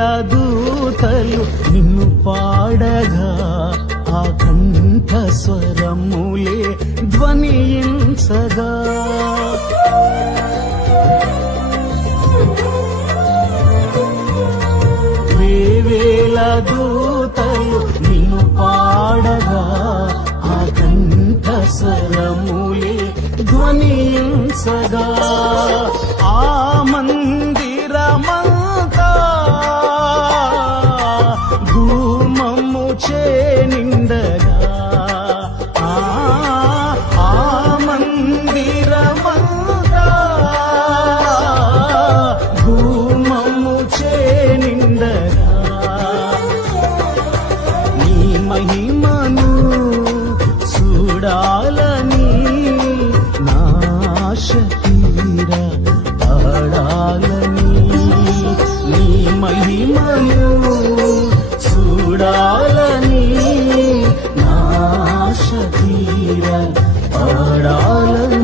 దూతలు నిన్ను పాడగా ఆ కంఠ స్వరములే ధ్వనించగా. వేవేల దూతలు నిన్ను పాడగా ఆ కంఠ స్వరములే ధ్వనించగా. చే నిండగా. ఆ ఆ మందిరమంతా ధూమము చే నిండగా. నీ మహిమను చూడాలని నాశ తీర పడాలని నీ మహిమను वीरा पाडाल